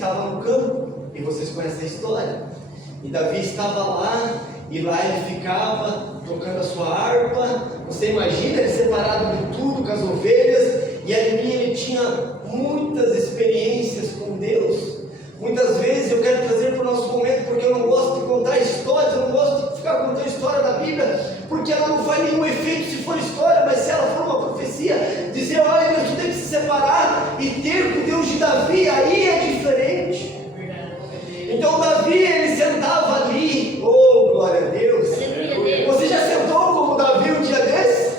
estava no campo, e vocês conhecem a história. E Davi estava lá, e lá ele ficava tocando a sua harpa. Você imagina ele separado de tudo, com as ovelhas, e ali ele tinha muitas experiências com Deus. Muitas vezes eu quero trazer para o nosso momento, porque eu não gosto de contar histórias, eu não gosto de ficar contando história da Bíblia, porque ela não faz nenhum efeito se for história, mas se ela for uma profecia, dizer, olha, Deus, tu tem que se separar e ter com o Deus de Davi, aí é diferente. Então Davi, ele sentava ali, oh glória a Deus. Você já sentou como Davi um dia desse?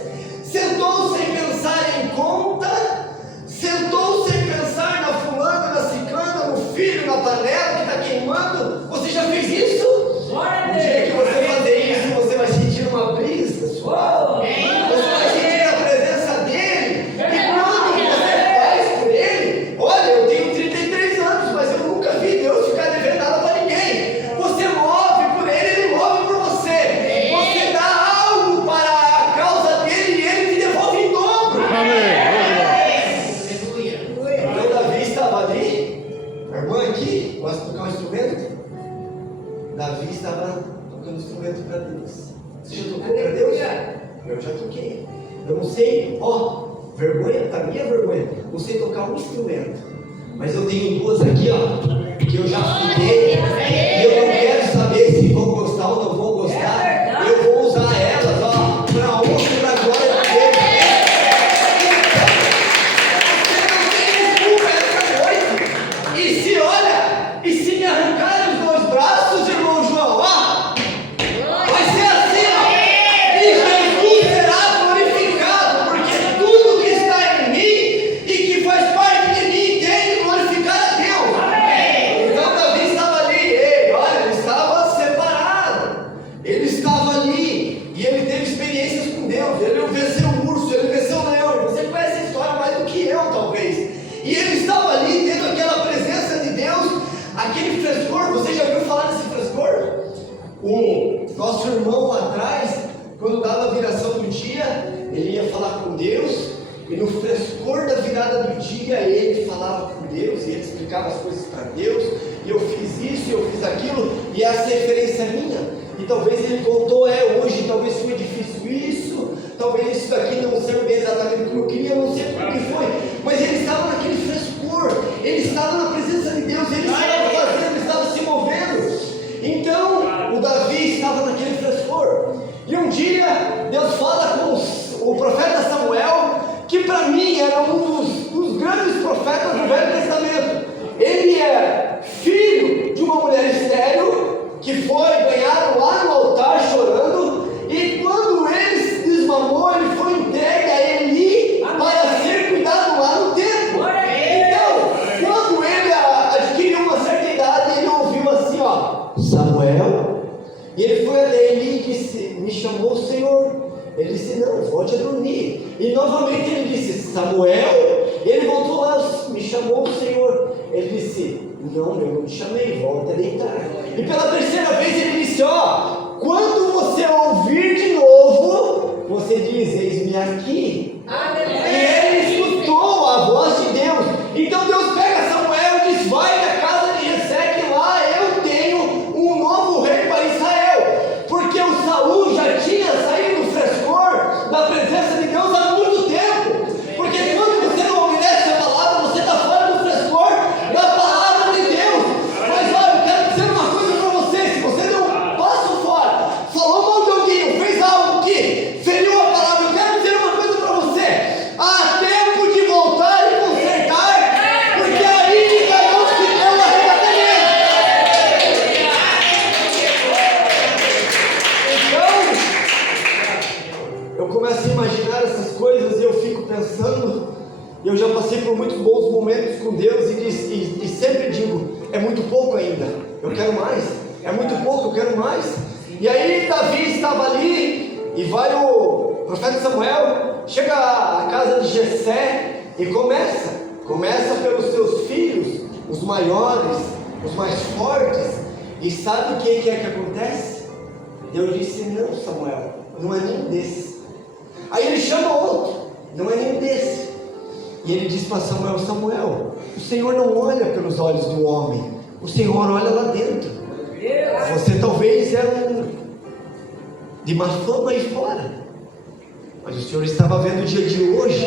Sentou sem pensar em conta, sentou sem pensar na fulana, na ciclana, no filho, na panela que está queimando. Você já fez isso? Um dia que você fazer isso, você vai sentir uma brisa, pessoal. Você vai sentir a presença dele. E quando você faz por ele, olha, eu tenho 33 anos, mas eu nunca vi Deus ficar devendo nada para ninguém. Você move por ele, ele move por você. Você dá algo para a causa dele e ele te devolve em dobro. Então Davi estava ali. A irmã aqui gosta de tocar um instrumento. Davi estava tocando instrumento para Deus. Você já tocou para Deus? Eu já toquei. Eu não sei, vergonha, para mim é vergonha. Não sei tocar um instrumento. Mas eu tenho duas aqui, que eu já afinei. E eu não quero saber se vão gostar ou não vão gostar. Eu vou usar elas, para a honra e para a glória de Deus. Você não tem desculpa essa noite. E se olha, e se me arrancarem os dois braços, irmão João, vai ser assim, e Jesus será glorificado, porque tudo que está em mim e que faz parte de mim tem que glorificar a Deus. Então Davi estava ali, olha, ele estava separado, ele estava ali, e ele teve experiências com Deus, ele venceu o urso, ele venceu o leão. Você conhece a história mais do que eu, talvez. E ele estava ali, tendo aquela presença de Deus, aquele frescor. Você já ouviu falar desse frescor? O nosso irmão lá atrás, quando dava a viração do dia, ele ia falar com Deus, e no frescor da virada do dia, ele falava com Deus, e ele explicava as coisas para Deus, e eu fiz isso, eu fiz aquilo, e essa referência é minha. E talvez ele contou, hoje talvez foi difícil isso, talvez isso daqui não saiu bem exatamente como eu queria, não sei por que foi, mas ele estava naquele frescor, ele estava na presença de Deus, ele estava fazendo, ele estava se movendo. Então o Davi estava naquele frescor, e um dia Deus fala com o profeta Samuel, que para mim era um dos grandes profetas do Velho Testamento. Ele é filho de uma mulher estéril, que foi ganhado lá no altar chorando, e quando ele se desmamou, ele foi entregue a Eli para ser cuidado lá no templo. Então, quando ele adquiriu uma certa idade, ele ouviu assim, Samuel, e ele foi até Eli e disse, me chamou o Senhor. Ele disse, não, volte a dormir. E novamente ele disse, Samuel. Ele voltou lá, me chamou o Senhor. Ele disse, não, eu não te chamei, volta a deitar. E pela terceira vez ele disse, quando você ouvir de novo, você diz, eis-me aqui. E ele escutou a voz de Deus. Então Deus pega Samuel e diz, vai na casa de Jessé, que lá eu tenho um novo rei para Israel. Porque o Saul já tinha saído do frescor da presença de Deus há muito tempo. Porque quando você não obedece a palavra, você está fora do frescor da palavra de Deus. Mas olha, eu quero dizer uma coisa para você. Se você deu um passo fora, falou mal de alguém, fez algo que feriu a palavra, eu quero dizer uma coisa para você. Há tempo de voltar e consertar, porque ainda não se deu o arrebatamento. Então, eu começo a imaginar essas coisas e eu fico pensando. Eu já passei por muitos bons momentos com Deus e sempre digo, é muito pouco ainda, eu quero mais. É muito pouco, eu quero mais. E aí Davi estava ali, e vai o profeta Samuel, chega à casa de Jessé e começa pelos seus filhos, os maiores, os mais fortes. E sabe o que é que acontece? Deus disse, não, Samuel, não é nenhum desses. Aí ele chama outro, não é nenhum desses. E ele disse para Samuel: Samuel, o Senhor não olha pelos olhos do homem, o Senhor olha lá dentro. Você talvez era de má fama aí fora, mas o Senhor estava vendo o dia de hoje.